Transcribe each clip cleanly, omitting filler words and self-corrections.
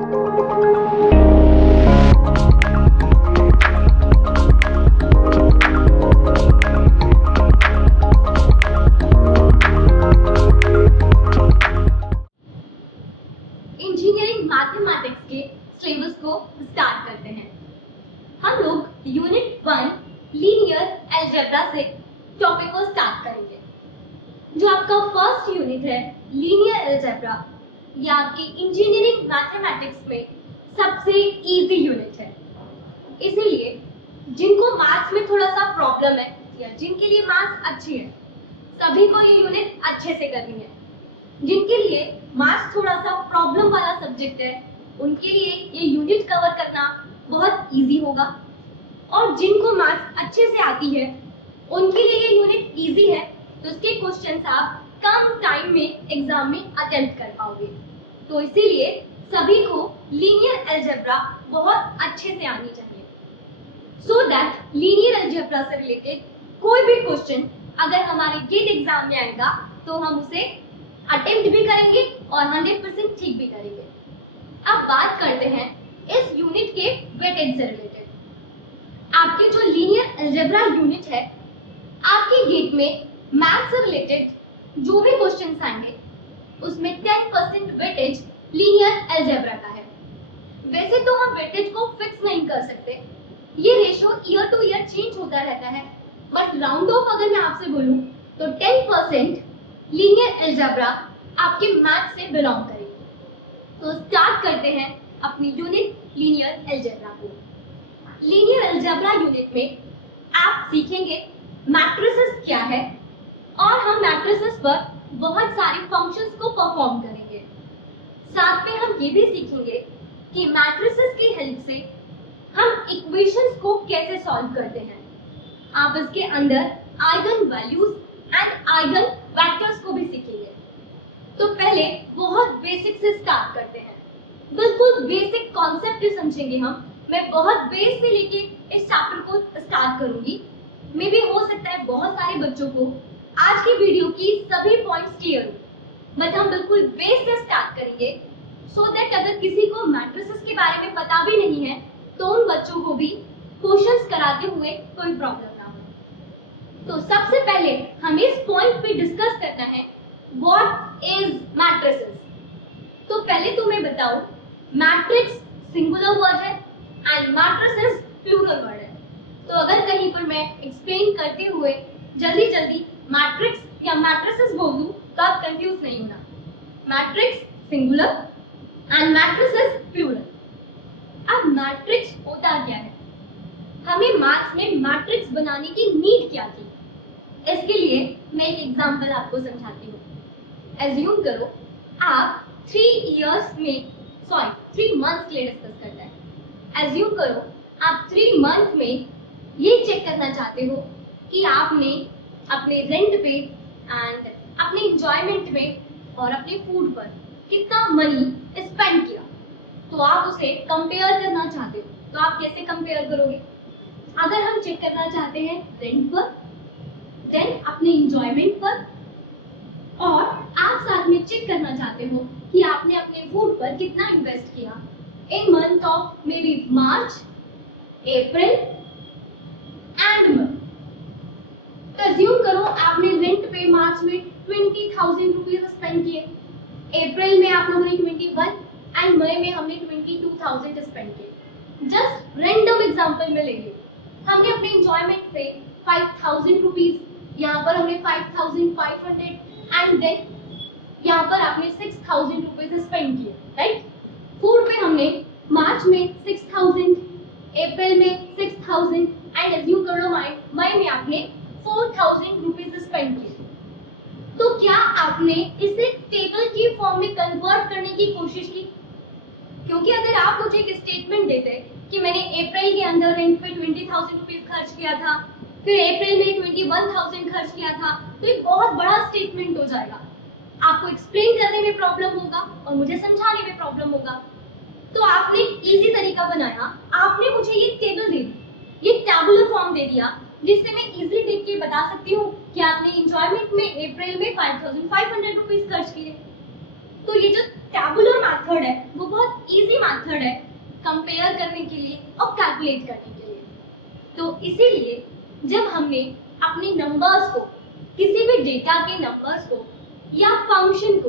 Engineering mathematics के syllabus को start करते हैं। हम लोग यूनिट 1 लीनियर अलजेब्रा से टॉपिक को स्टार्ट करेंगे। जो आपका फर्स्ट यूनिट है लीनियर अलजेब्रा, ये आपकी इंजीनियरिंग मैथमेटिक्स में सबसे इजी यूनिट है। इसीलिए जिनको मैथ्स में थोड़ा सा प्रॉब्लम है या जिनके लिए मैथ्स अच्छी है, सभी को ये यूनिट अच्छे से करनी है। जिनके लिए मैथ्स थोड़ा सा प्रॉब्लम वाला सब्जेक्ट है, उनके लिए ये यूनिट कवर करना बहुत इजी होगा। और जिनको मैथ्स अच्छे से आती है, उनके लिए ये यूनिट इजी है, तो इसके क्वेश्चंस आप कम टाइम में एग्जाम में अटेम्प्ट कर पाओगे। तो इसीलिए सभी को लीनियर अलजेब्रा बहुत अच्छे से आनी चाहिए, सो दैट लीनियर अलजेब्रा से रिलेटेड कोई भी क्वेश्चन अगर हमारे गेट एग्जाम में आएगा तो हम उसे अटेम्प्ट भी करेंगे और 100% ठीक भी करेंगे। अब बात करते हैं इस यूनिट के वेटेज से रिलेटेड। आपकी जो लीनियर अलजेब्रा यूनिट है, आपके गेट में मैथ्स से रिलेटेड जो भी क्वेश्चंस आएंगे उसमें 10% वेटेज लीनियर अलजेब्रा का है। वैसे तो हम वेटेज को फिक्स नहीं कर सकते, ये ratio year two year change होता रहता है, बट राउंड ऑफ अगर मैं आपसे बोलूं तो 10% लीनियर अलजेब्रा आपके मैथ से बिलोंग करेगी। तो स्टार्ट करते हैं अपनी यूनिट लीनियर अलजेब्रा को। लीनियर अलजेब्रा यूनिट में आप सीखेंगे मैट्रिसेस क्या है, और हम मैट्रिसेस पर बहुत सारे फंक्शंस को परफॉर्म करेंगे। साथ में हम ये भी सीखेंगे कि मैट्रिसेस की हेल्प से हम इक्वेशंस को कैसे सॉल्व करते हैं। आप इसके अंदर eigen values and eigen vectors को भी सीखेंगे। तो पहले बहुत बेसिक से स्टार्ट करते हैं, बिल्कुल बेसिक कॉन्सेप्ट समझेंगे हम। मैं बहुत बेस से लेके इस चैप्टर को स्टार्ट करूंगी। मे भी हो सकता है बहुत सारे बच्चों को आज की वीडियो की सभी पॉइंट्स क्लियर हो, बट हम बिल्कुल बेस से स्टार्ट करेंगे, सो दैट अगर किसी को मैट्रिसेस के बारे में पता भी नहीं है तो उन बच्चों को भी क्वेश्चंस कराते हुए कोई प्रॉब्लम ना हो। तो सबसे पहले हमें इस पॉइंट पे डिस्कस करना है व्हाट इज मैट्रिसेस। तो पहले तो मैं बताऊं, मैट्रिक्स सिंगुलर वर्ड है एंड मैट्रिसेस प्लूरल वर्ड है। तो अगर कहीं पर मैं एक्सप्लेन करते हुए जल्दी जल्दी मैट्रिक्स या मैट्रिसेस बोल दूं तो आप कंफ्यूज नहीं होना। Matrix singular and matrices plural. अब मैट्रिक्स होता क्या है, हमें मैथ्स में मैट्रिक्स बनाने की नीड क्या थी, इसके लिए मैं एक एग्जांपल आपको समझाती हूँ। एज्यूम करो आप 3 मंथ्स के लिए डिस्कस करते हैं। एज्यूम करो आप 3 मंथ में ये चेक करना चाहते हो कि आपने अपने रेंट पे एंड अपने इंजॉयमेंट में और अपने फूड पर कितना मनी स्पेंड किया। तो आप उसे कंपेयर करना चाहते हो, तो आप कैसे कंपेयर करोगे? अगर हम चेक करना चाहते हैं रेंट पर, देन अपने इंजॉयमेंट पर, और आप साथ में चेक करना चाहते हो कि आपने अपने फूड पर कितना इन्वेस्ट किया in month of may be March, April and May. तो अज्यूम करो आपने रेंट पे मार्च में 20,000 रुपीज स्पेंड किए, अप्रैल में आप लोगों ने 21 एंड मई में हमने 22,000 स्पेंड किए। जस्ट रैंडम एग्जांपल में लेंगे, हमने अपने इंजॉयमेंट पे 5,000 रुपीज, यहाँ पर हमने 5,500 एंड देन यहाँ पर आपने 6,000 रुपीज स्पेंड किए, राइट। फूड पे हमने मार्च में 6,000, अप्रैल में 6,000 एंड एज्यूम कर लो मई में आपने 4,000 रुपीज स्पेंड किए। तो क्या आपने इसे टेबल की फॉर्म में कन्वर्ट करने की कोशिश की? क्योंकि अगर आप मुझे एक स्टेटमेंट देते कि मैंने अप्रैल के अंदर रेंट पे 20,000 रुपीज खर्च किया था, फिर अप्रैल में 21,000 खर्च किया था, तो एक बहुत बड़ा स्टेटमेंट हो जाएगा। आपको एक्सप्लेन करने में प्रॉब्लम होगा और मुझे समझाने में प्रॉब्लम होगा। तो आपने इजी तरीका बनाया, आपने मुझे ये टेबल दे दी, ये टैबुलर फॉर्म दे दिया, जिससे मैं इजीली देख के बता सकती हूँ कि आपने इंजॉयमेंट में अप्रैल में 5,500 रुपीज खर्च किए। तो ये जो टैबुलर मेथड है वो बहुत इजी मेथड है कंपेयर करने के लिए और कैलकुलेट करने के लिए। तो इसीलिए जब हमने अपने नंबर्स को, किसी भी डेटा के नंबर्स को या फंक्शन को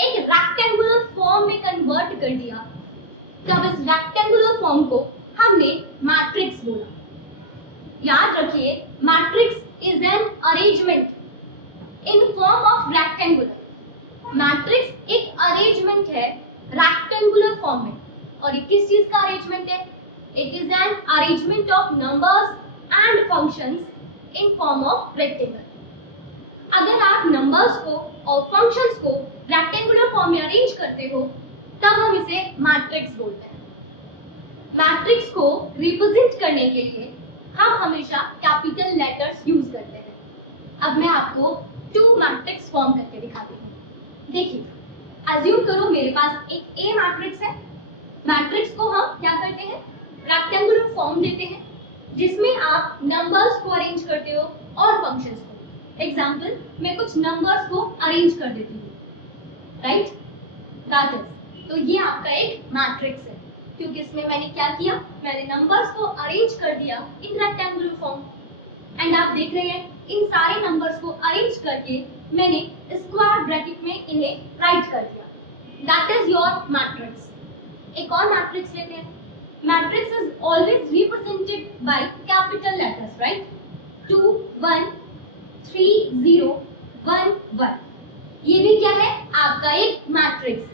एक रेक्टेंगुलर फॉर्म में कन्वर्ट कर दिया, तब इस रेक्टेंगुलर फॉर्म को हमने मैट्रिक्स बोला। याद रखिए, matrix is an arrangement in form of rectangular. Matrix एक अरेंजमेंट है रेक्टेंगुलर फॉर्म में। और ये किस चीज का अरेंजमेंट है? It is an arrangement of numbers and functions in form of rectangle. अगर आप नंबर्स को और फंक्शंस को रेक्टेंगुलर फॉर्म में अरेंज करते हो, तब हम इसे मैट्रिक्स बोलते हैं। मैट्रिक्स को रिप्रेजेंट करने के लिए हम हमेशा कैपिटल लेटर्स यूज करते हैं। अब मैं आपको टू मैट्रिक्स फॉर्म करके दिखाती हूँ। देखिए, अज्यूम करो मेरे पास एक ए मैट्रिक्स है। मैट्रिक्स को हम क्या करते हैं? रेक्टेंगुलर फॉर्म देते हैं, जिसमें आप नंबर्स को अरेंज करते हो और फंक्शंस को। एग्जाम्पल, मैं कुछ नंबर्स को अरेंज कर देती हूँ, राइट? दैट इज, तो ये आपका एक मैट्रिक्स है, क्योंकि इसमें मैंने क्या किया? मैंने नंबर्स को अरेंज कर दिया इन रेक्टेंगुलर फॉर्म। एंड आप देख रहे हैं, इन सारे नंबर्स को अरेंज करके मैंने स्क्वायर ब्रैकेट में इन्हें राइट कर दिया। That is your matrix. एक और मैट्रिक्स लेते हैं। Matrix is always represented by capital letters, right? 2 1 3 0 1 1। ये भी क्या है? आपका एक मैट्रिक्स।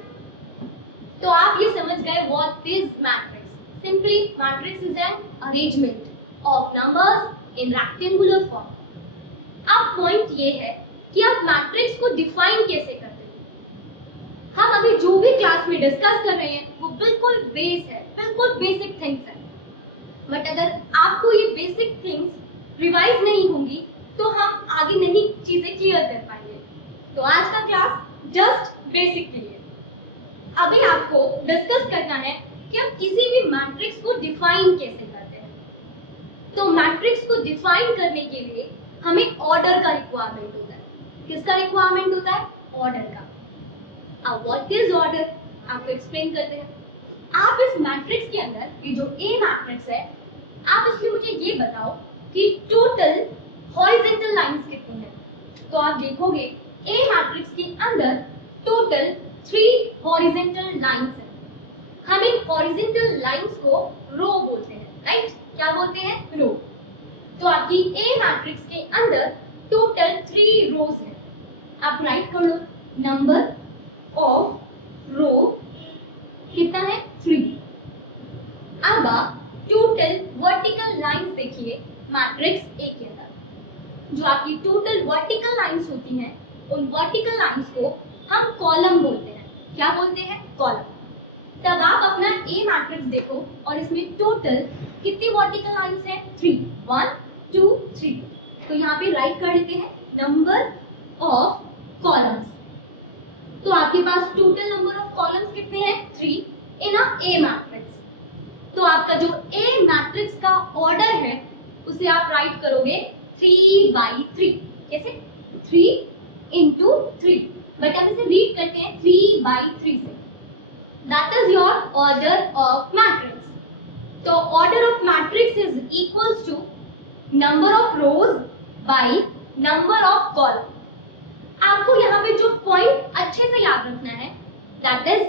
तो आप ये समझ गए what is matrix. Simply matrix is an arrangement of numbers in rectangular form. अब पॉइंट ये है कि आप मैट्रिक्स को डिफाइन कैसे करते हैं। हम अभी जो भी क्लास में डिस्कस कर रहे हैं वो बिल्कुल बेस है, बिल्कुल बेसिक थिंग्स है। बट अगर आपको ये बेसिक थिंग्स रिवाइज नहीं होंगी तो हम आगे नहीं चीजें क्लियर कर पाएंगे। तो आज का क्लास जस्ट बेसिक के लिए। अभी आपको डिस्कस करना है कि आप किसी भी मैट्रिक्स को डिफाइन कैसे करते हैं। तो मैट्रिक्स को डिफाइन करने के लिए हमें ऑर्डर का रिक्वायरमेंट होता है। किसका रिक्वायरमेंट होता है? ऑर्डर का। अब व्हाट इज ऑर्डर, आपको एक्सप्लेन करते हैं। आप इस मैट्रिक्स के अंदर, ये जो ए मैट्रिक्स है, आप इसमें मुझे ये बताओ कि टोटल हॉरिजॉन्टल लाइंस कितनी है। तो आप देखोगे ए मैट्रिक्स के अंदर टोटल 3 हॉरिजॉन्टल लाइंस है। हम इन हॉरिजॉन्टल लाइंस को रो बोलते हैं, राइट? क्या बोलते हैं? रो। तो आपकी ए मैट्रिक्स के अंदर टोटल 3 रोज है। आप राइट कर लो, नंबर ऑफ रो कितना है? 3। अब आप टोटल वर्टिकल लाइंस देखिए मैट्रिक्स ए के अंदर। जो आपकी टोटल वर्टिकल लाइंस होती हैं, उन वर्टिकल लाइंस को हम कॉलम बोलते हैं। क्या बोलते हैं? कॉलम। तब आप अपना ए मैट्रिक्स देखो और इसमें टोटल कितनी वर्टिकल लाइंस हैं? 3, 1 2 3। तो यहाँ पे राइट कर लेते हैं नंबर ऑफ कॉलम्स। तो आपके पास टोटल नंबर ऑफ कॉलम्स कितने हैं? 3 इन अ ए मैट्रिक्स। तो आपका जो ए मैट्रिक्स का ऑर्डर है उसे आप राइट करोगे 3/3। कैसे? 3 into 3। बट हम इसे रीड करते हैं 3/3 से। That is your order of matrix. तो order of matrix is equals to number of rows by number of column. आपको यहाँ पे जो पॉइंट अच्छे से याद रखना है, दैट इज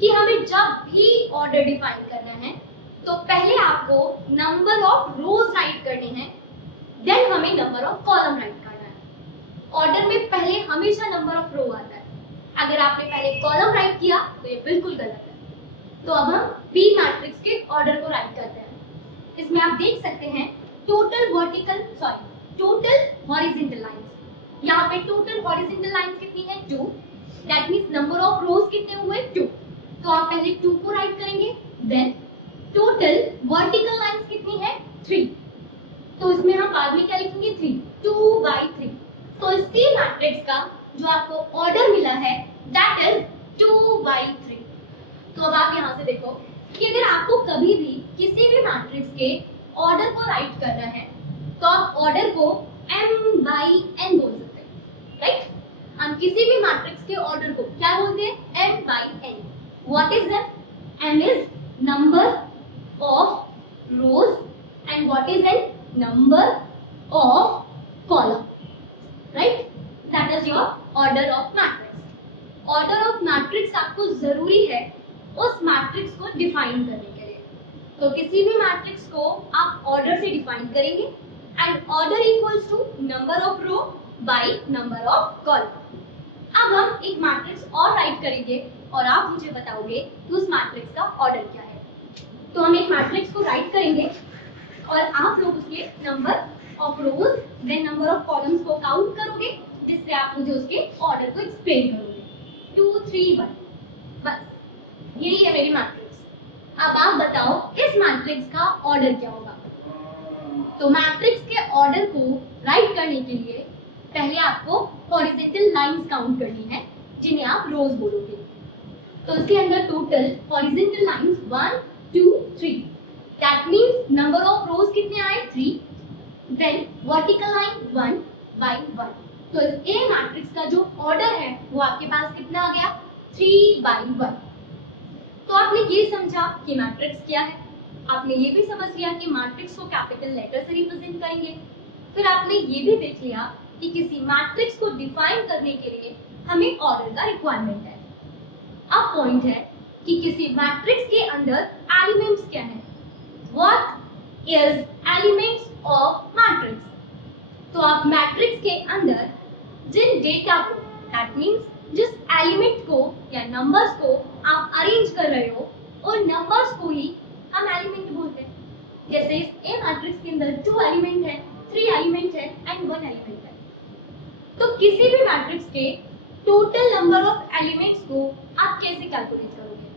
कि हमें जब भी ऑर्डर डिफाइन करना है तो पहले आपको नंबर ऑफ रोज राइट करने हैं, देन हमें नंबर ऑफ कॉलम राइट करना है। ऑर्डर में पहले हमेशा नंबर ऑफ रो आता है। अगर आपने पहले कॉलम राइट किया तो ये बिल्कुल गलत है। तो अब हम बी मैट्रिक्स के ऑर्डर को राइट करते हैं। इसमें आप देख सकते हैं टोटल हॉरिजॉन्टल लाइंस। यहाँ पे टोटल हॉरिजॉन्टल लाइंस कितनी है? 2। That means number of rows कितने हुए? 2। तो आप पहले 2 को राइट करेंगे, देन टोटल वर्टिकल लाइंस कितनी है? 3। तो इसमें हम बाद में क्या लिखेंगे? 3, 2/3। तो इस सी मैट्रिक्स का जो आपको ऑर्डर मिला है दैट इज 2/3। तो अब आप यहाँ से देखो कि अगर आपको कभी भी किसी भी मैट्रिक्स के ऑर्डर को राइट करना है तो आप ऑर्डर को m/n बोल सकते हैं, राइट? हम किसी भी मैट्रिक्स के ऑर्डर को क्या बोलते हैं? m/n। What is that? M is number of rows and what is n? Number of column, right? That is your order of matrix. Order of matrix आपको जरूरी है उस मैट्रिक्स को डिफाइन करने के लिए. तो किसी भी मैट्रिक्स को आप ऑर्डर से डिफाइन करेंगे and order equals to number of row by number of column. अब हम एक मैट्रिक्स और राइट करेंगे और आप मुझे बताओगे कि उस मैट्रिक्स का ऑर्डर क्या है. तो हम एक मैट्रिक्स को राइट करेंगे और आप लोग उसके number of rows then number of columns को काउंट करोगे, जिससे आप मुझे उसके ऑर्डर को एक्सप्लेन करोगे. 2 3 1 बस यही है मेरी मैट्रिक्स. अब आप बताओ इस मैट्रिक्स का ऑर्डर क्या होगा. तो मैट्रिक्स के ऑर्डर को राइट करने के लिए पहले आपको हॉरिजॉन्टल लाइंस काउंट करनी है जिन्हें आप रोज बोलोगे. तो इसके अंदर total horizontal lines 1 2 3. That means number of rows कितने आए 3. Then vertical line 1 by 1. तो इस ए मैट्रिक्स का जो ऑर्डर है वो आपके पास कितना आ गया 3 बाय 1. तो आपने ये समझा कि मैट्रिक्स क्या है. आपने ये भी समझ लिया कि मैट्रिक्स को कैपिटल लेटर से रिप्रेजेंट करेंगे. फिर आपने ये भी देख लिया कि किसी मैट्रिक्स को डिफाइन करने के लिए हमें ऑर्डर का रिक्वायरमेंट है. अब पॉइंट है कि किसी मैट्रिक्स के अंदर एलिमेंट्स क्या हैं. What is elements of matrix. तो आप मैट्रिक्स के अंदर जिन डेटा को दैट मींस जिस एलिमेंट को या नंबर्स को आप अरेंज कर रहे हो उन नंबर्स को ही हम एलिमेंट बोलते हैं. जैसे इस ए मैट्रिक्स के अंदर 2 एलिमेंट है 3 एलिमेंट है एंड 1 एलिमेंट है. तो किसी भी मैट्रिक्स के टोटल नंबर ऑफ एलिमेंट्स को आप कैसे कैलकुलेट करोगे.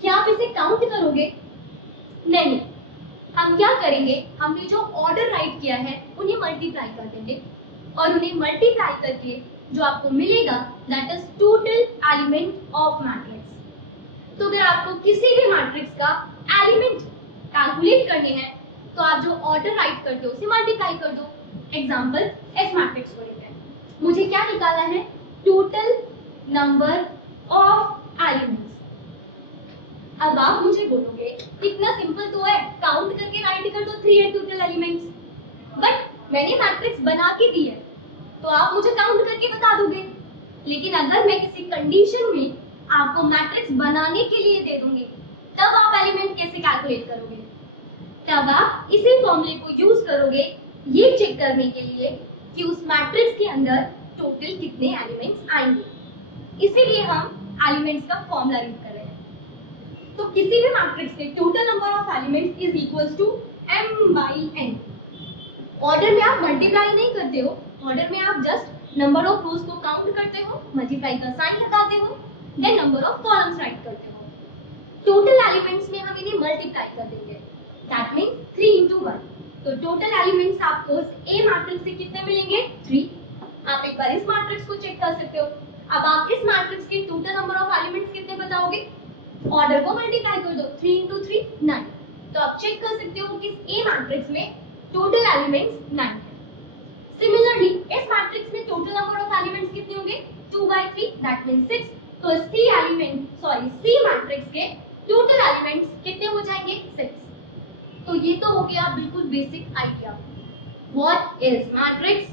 क्या आप इसे काउंट करोगे. नहीं, हम क्या करेंगे, हमने जो ऑर्डर राइट किया है उन्हें मल्टीप्लाई कर देंगे और उन्हें मल्टीप्लाई करके जो आपको मिलेगा that is total element of matrix. तो अगर आपको किसी भी मैट्रिक्स का एलिमेंट कैलकुलेट करने हैं तो आप जो ऑर्डर राइट करते हो उसे मल्टीप्लाई कर दो. एग्जांपल इस मैट्रिक्स को लेते हैं. मुझे क्या निकालना है टोटल नंबर ऑफ एलिमेंट्स. अब आप मुझे बोलोगे इतना सिंपल तो है, काउंट करके राइट कर दो 3 है टोटल एलिमेंट्स. बट मैंने मैट्रिक्स बना के दी है तो आप मुझे काउंट करके बता दोगे. लेकिन अगर मैं किसी कंडीशन में आपको मैट्रिक्स बनाने के लिए दे दूंगी तब आप एलिमेंट कैसे कैलकुलेट करोगे. तब आप इसी फॉर्मूले को यूज करोगे ये चेक करने के लिए कि उस मैट्रिक्स के अंदर टोटल कितने एलिमेंट्स आएंगे. इसीलिए हम एलिमेंट्स का फॉर्मूला यूज कर रहे हैं. तो किसी भी मैट्रिक्स के total number of elements is equals to m by n. Order में आप मल्टीप्लाई नहीं करते हो, ऑर्डर में आप जस्ट नंबर ऑफ रोज को काउंट करते हो, मल्टीप्लाई का साइन लगाते हो, then number of columns write करते हो. टोटल एलिमेंट्स में हम इन्हें मल्टीप्लाई कर देंगे. That means 3 into 1. तो टोटल एलिमेंट्स आपको ए मैट्रिक्स से कितने मिलेंगे 3. आप एक बार इस मैट्रिक्स को चेक कर सकते हो. अब आप इस मैट्रिक्स के टोटल नंबर ऑफ एलिमेंट्स कितने बताओगे. ऑर्डर को मल्टीप्लाई कर दो 3 into 3 9. तो आप चेक कर सकते हो कि इस ए मैट्रिक्स में टोटल एलिमेंट्स 9 है. सिमिलरली इस मैट्रिक्स में टोटल नंबर ऑफ एलिमेंट्स कितने होंगे 2 by 3 दैट मींस 6. तो सी मैट्रिक्स के टोटल एलिमेंट्स कितने हो जाएंगे 6. तो ये तो हो गया बिल्कुल basic idea what is matrix,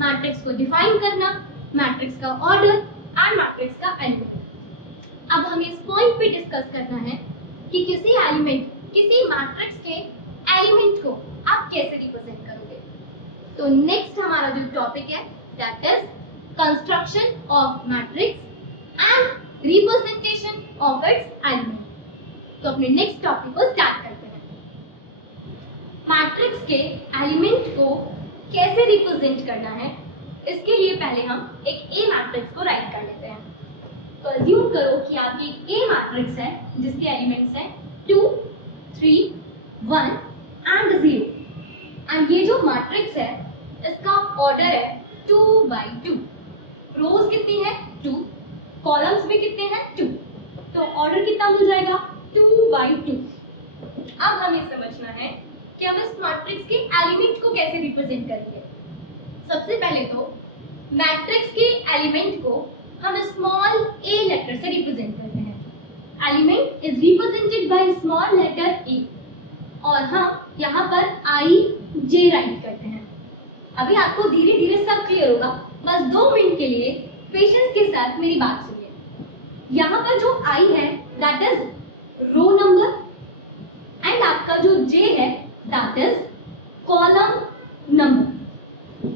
matrix को डिफाइन करना, मैट्रिक्स का ऑर्डर एंड मैट्रिक्स का एलिमेंट. अब हमें इस पॉइंट पे डिस्कस करना है कि किसी मैट्रिक्स के एलिमेंट को आप कैसे रिप्रेजेंट करोगे. तो नेक्स्ट हमारा जो टॉपिक है that is construction of matrix and representation of its element. तो अपने नेक्स्ट टॉपिक को स्टार्ट करते हैं. मैट्रिक्स के एलिमेंट को कैसे रिप्रेजेंट करना है इसके लिए पहले हम एक ए मैट्रिक्स को राइट कर लेते हैं. तो अज्यूम करो कि आपकी एक ए मैट्रिक्स है जिसके एलिमेंट्स हैं 2 3 1 एंड 0. एंड ये जो मैट्रिक्स है इसका ऑर्डर है 2 by 2. रोज कितनी है 2, कॉलम्स भी कितने हैं 2. तो ऑर्डर कितना मिल जाएगा 2 by 2. अब हमें समझना है कि हम इस मैट्रिक्स के एलिमेंट को कैसे रिप्रेजेंट करेंगे. सबसे पहले तो मैट्रिक्स के एलिमेंट को हम स्मॉल a लेटर से रिप्रेजेंट करते हैं. Element is represented by small letter a, और हम यहाँ पर आई जे राइट करते हैं। अभी आपको धीरे धीरे सब क्लियर होगा, बस 2 मिनट के लिए पेशेंस के साथ मेरी बात सुनिए। यहाँ पर जो आई है that is row number, and आपका जो जे है दैट इज कॉलम नंबर।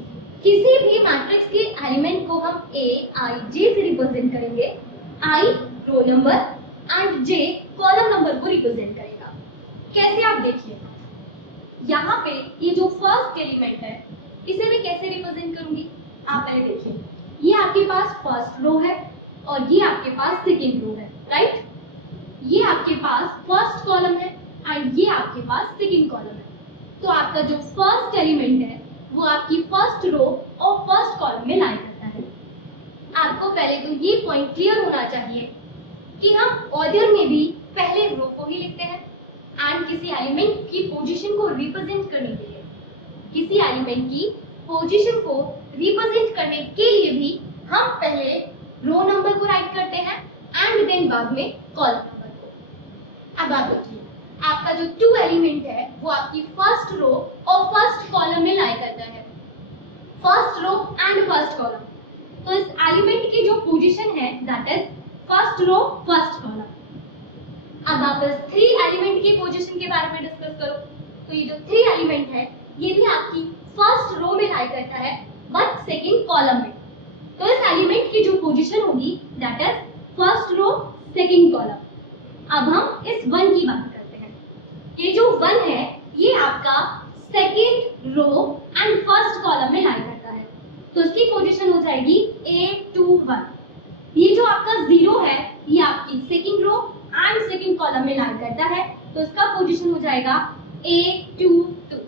किसी भी मैट्रिक्स के एलिमेंट को हम ए आई जे से रिप्रेजेंट करेंगे। I row number and j column number को रिप्रेजेंट करेगा। कैसे, आप देखिए यहाँ पे ये जो फर्स्ट एलिमेंट है इसे मैं कैसे रिप्रेजेंट करूंगी, आप पहले देखिए। ये आपके पास फर्स्ट रो है और ये आपके पास सेकेंड रो है, राइट। ये आपके पास फर्स्ट कॉलम है एंड ये आपके पास सेकेंड कॉलम है। तो आपका जो फर्स्ट एलिमेंट है वो आपकी फर्स्ट रो और फर्स्ट कॉलम में लाई करता है। आपको पहले तो ये पॉइंट क्लियर होना चाहिए कि हम ऑर्डर में भी पहले रो को ही लिखते हैं, एंड किसी एलिमेंट की पोजीशन को रिप्रेजेंट करने के लिए, किसी एलिमेंट की पोजीशन को रिप्रेजेंट करने के लिए भी हम पहले रो नंबर को राइट करते हैं एंड देन बाद में कॉलम नंबर को। अब आप देखिए, आपका जो 2 एलिमेंट है वो आपकी फर्स्ट रो और फर्स्ट कॉलम में लाई करता है, first row and first column. तो इस एलिमेंट की जो पोजीशन है that is first row first column. अब आप इस 3 एलिमेंट की पोजीशन के बारे में डिस्कस करो। तो ये जो 3 एलिमेंट है ये भी आपकी फर्स्ट रो में लाई करता है बट सेकंड कॉलम में। तो इस एलिमेंट की जो पोजीशन होगी that is first row second column. अब हम इस 1 की बात करते हैं। ये जो 1 है ये आपका second row and first column में लाई करता है, तो इसकी पोजीशन हो जाएगी A21। ये जो आपका 0 है ये आपकी second row and second column में लाई करता है, तो इसका पोजीशन हो जाएगा A22।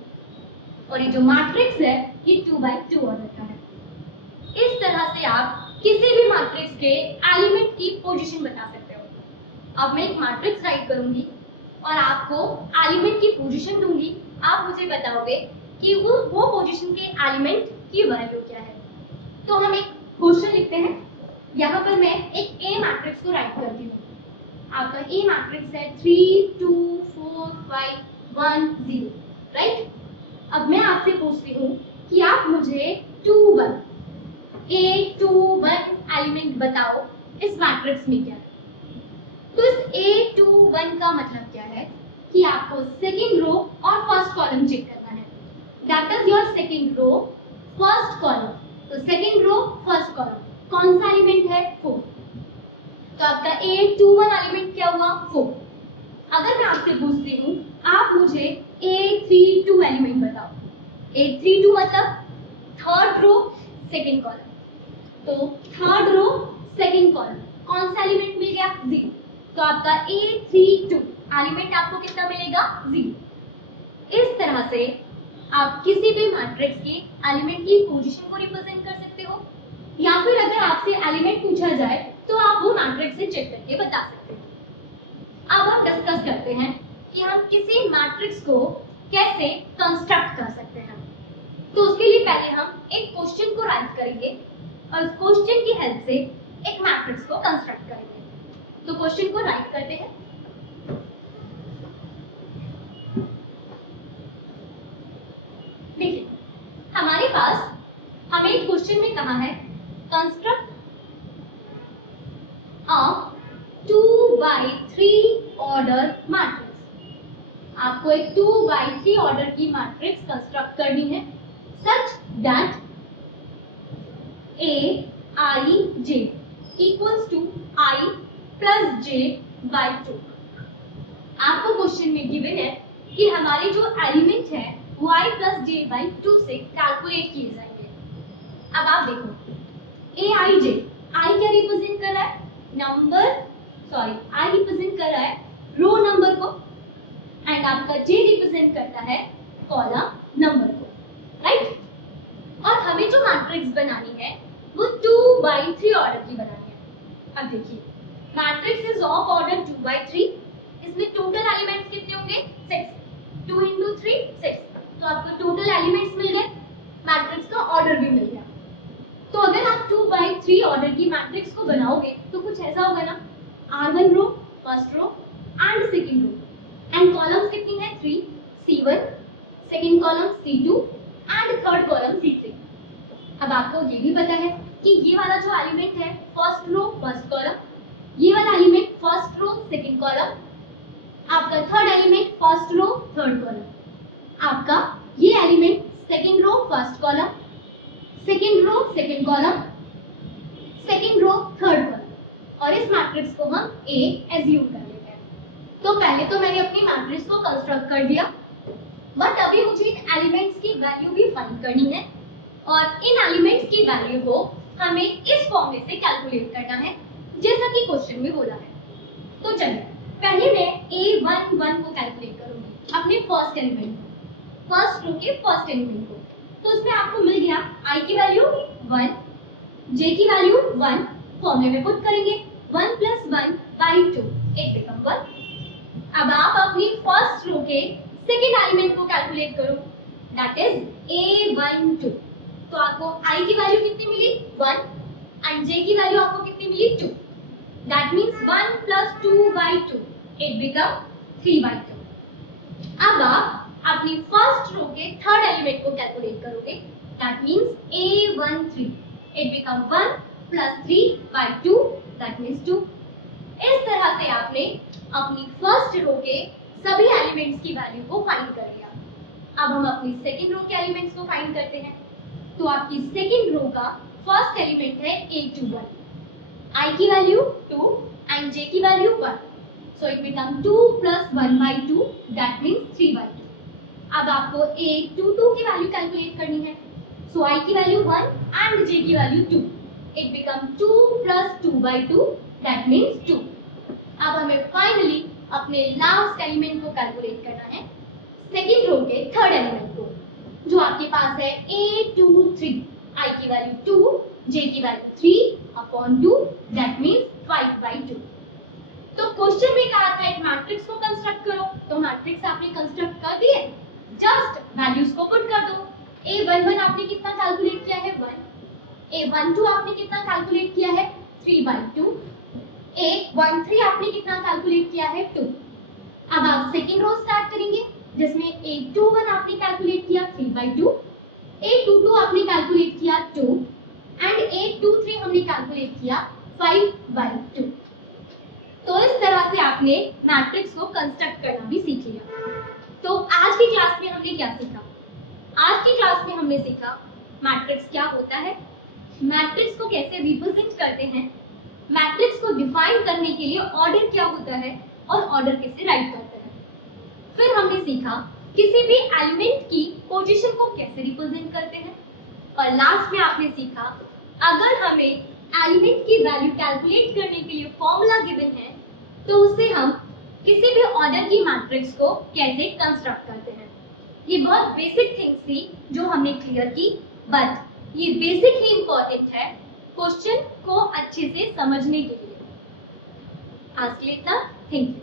और ये जो मैट्रिक्स है ये 2x2 ऑर्डर का है। इस तरह से आप किसी भी मैट्रिक्स के एलिमेंट की पोजीशन बता सकते हो। अब मैं एक मैट्रिक्स राइट करूंगी और आपको एलिमेंट की पोजीशन दूंगी, आप मुझे बताओगे कि वो पोजीशन के एलिमेंट की वैल्यू क्या है। तो हम एक क्वेश्चन लिखते हैं। यहाँ पर मैं एक ए मैट्रिक्स को राइट करती हूँ। आपका ए मैट्रिक्स है 3 2 4 5 1 0, राइट। अब मैं आपसे पूछती हूँ कि आप मुझे 2 1 A21 एलिमेंट बताओ इस मैट्रिक्स में क्या है। तो इस A21 का मतलब क्या है कि आपको सेकंड रो और फर्स्ट कॉलम चेक करना है। That is your second row first column. तो सेकंड रो फर्स्ट कॉलम कौन सा एलिमेंट है 4। तो आपका A21 एलिमेंट क्या हुआ 4। अगर मैं आपसे पूछती हूँ आप मुझे A32 एलिमेंट बताओ। A32 मतलब थर्ड रो सेकंड कॉलम। तो थर्ड रो सेकंड कॉलम कौन सा एलिमेंट मिल गया 0। तो आपका A32 एलिमेंट आपको कितना मिलेगा 0। इस तरह से आप किसी भी मैट्रिक्स के एलिमेंट की पोजीशन को रिप्रेजेंट कर सकते हो, या फिर अगर आपसे एलिमेंट पूछा जाए तो आप वो मैट्रिक्स से चेक करके बता सकते हो। अब हम डिस्कस करते हैं कि हम किसी मैट्रिक्स को कैसे कंस्ट्रक्ट कर सकते हैं। तो उसके लिए पहले हम एक क्वेश्चन को राइट करेंगे और उस क्वेश्चन की हेल्प से एक मैट्रिक्स को कंस्ट्रक्ट करेंगे। तो क्वेश्चन को राइट करते हैं। देखिए हमारे पास हमें एक क्वेश्चन में कहा है construct a 2x3 order matrix. आपको एक 2x3 ऑर्डर की मैट्रिक्स कंस्ट्रक्ट करनी है such that Aij equals to I plus j by 2। आपको क्वेश्चन में गिवन है कि हमारे जो एलिमेंट है वो I plus j by 2 से कैलकुलेट किए जाएंगे। अब आप देखो Aij I क्या रिप्रेजेंट कर रहा है नंबर, सॉरी I रिप्रेजेंट कर रहा है रो नंबर को, एंड आपका j रिप्रेजेंट करता है कॉलम नंबर को, राइट। और हमें जो मैट्रिक्स बनानी है वो 2x3 ऑर्डर की बनानी है। अब देखिए matrix is of order 2x3। इसमें टोटल एलिमेंट्स कितने होंगे 6। 2 into 3 6। तो आपको टोटल एलिमेंट्स मिल गए, मैट्रिक्स का ऑर्डर भी मिल गया। तो अगर आप 2x3 ऑर्डर की मैट्रिक्स को बनाओगे तो कुछ ऐसा होगा ना, R1 row first row and second row, and columns कितनी है 3, C1, second column C2 and third column C3। अब आपको ये भी पता है कि ये वाला जो एलिमेंट है फर्स्ट रो फर्स्ट कॉलम, ये वाला element first row second column, आपका third element first row third column, आपका ये element second row first column, second row second column, second row third column, और इस मैट्रिक्स को हम A एज्यूम कर लेते हैं। तो पहले तो मैंने अपनी मैट्रिक्स को कंस्ट्रक्ट कर दिया, बट अभी मुझे इन एलिमेंट्स की वैल्यू भी फाइंड करनी है और इन एलिमेंट्स की वैल्यू को हमें इस फॉर्मूले से कैलकुलेट करना है जैसा कि क्वेश्चन में बोला है। तो चलिए पहले मैं A11 को कैलकुलेट करूंगी, अपने फर्स्ट एलिमेंट को, फर्स्ट रो के फर्स्ट एलिमेंट को। तो उसमें आपको मिल गया I की वैल्यू 1, J की वैल्यू 1, फॉर्मूले में पुट करेंगे 1 + 1 / 2 इट बिकम 1। अब आप अपनी फर्स्ट रो के सेकंड एलिमेंट को कैलकुलेट करो, दैट इज A12। तो आपको I की वैल्यू कितनी मिली 1 एंड J की वैल्यू आपको कितनी मिली 2, दैट मींस 1 + 2/2 इट बिकम 3/2। अब आप अपनी फर्स्ट रो के थर्ड एलिमेंट को कैलकुलेट करोगे, that means A13 it become 1 + 3/2 that means 2। इस तरह से आपने अपनी फर्स्ट रो के सभी एलिमेंट्स की वैल्यू को फाइंड कर लिया। अब हम अपनी सेकंड रो के एलिमेंट्स को फाइंड करते हैं। तो आपकी सेकंड रो का फर्स्ट एलिमेंट है A21, I की वैल्यू 2 एंड J की value 1, so it become 2 + 1/2 that means 3/2। अब आपको A22 की वैल्यू कैलकुलेट करनी है। सो I की वैल्यू 1 एंड J की value 2, it become 2 + 2/2 that means 2। अब हमें फाइनली अपने लास्ट एलिमेंट को कैलकुलेट करना है, सेकंड रो के थर्ड एलिमेंट को, जो आपके पास है A23, I की वैल्यू 2, J की वैल्यू 3/2 दैट मींस 5/2। तो क्वेश्चन में कहा था एक मैट्रिक्स को कंस्ट्रक्ट करो, तो मैट्रिक्स आपने कंस्ट्रक्ट कर दिए, जस्ट वैल्यूज को पुट कर दो। A11 आपने कितना कैलकुलेट किया है 1, A12 आपने कितना कैलकुलेट किया है 3/2, A13 आपने कितना कैलकुलेट किया है 2। अब आप सेकंड रो स्टार्ट करेंगे जिसमें A21 आपने कैलकुलेट किया 3/2, A22 आपने कैलकुलेट किया 2 एंड A23 हमने कैलकुलेट किया 5/2। तो इस तरह से आपने मैट्रिक्स को कंस्ट्रक्ट करना भी सीख लिया। तो आज की क्लास में हमने क्या सीखा? आज की क्लास में हमने सीखा मैट्रिक्स क्या होता है, मैट्रिक्स को कैसे रिप्रेजेंट करते हैं, मैट्रिक्स को डिफाइन करने के लिए ऑर्डर क्या होता है और ऑर्डर कैसे राइट करते हैं। फिर हमने सीखा किसी भी एलिमेंट की पोजीशन को कैसे रिप्रेजेंट करते हैं, और लास्ट में आपने सीखा अगर हमें एलिमेंट की वैल्यू कैलकुलेट करने के लिए फॉर्मूला गिवन है तो उससे हम किसी भी ऑर्डर की मैट्रिक्स को कैसे कंस्ट्रक्ट करते हैं। ये बहुत बेसिक थिंग्स थी जो हमने क्लियर की, बट ये बेसिक ही इंपॉर्टेंट है क्वेश्चन को अच्छे से समझने के लिए। आज के लिए इतना, थैंक यू।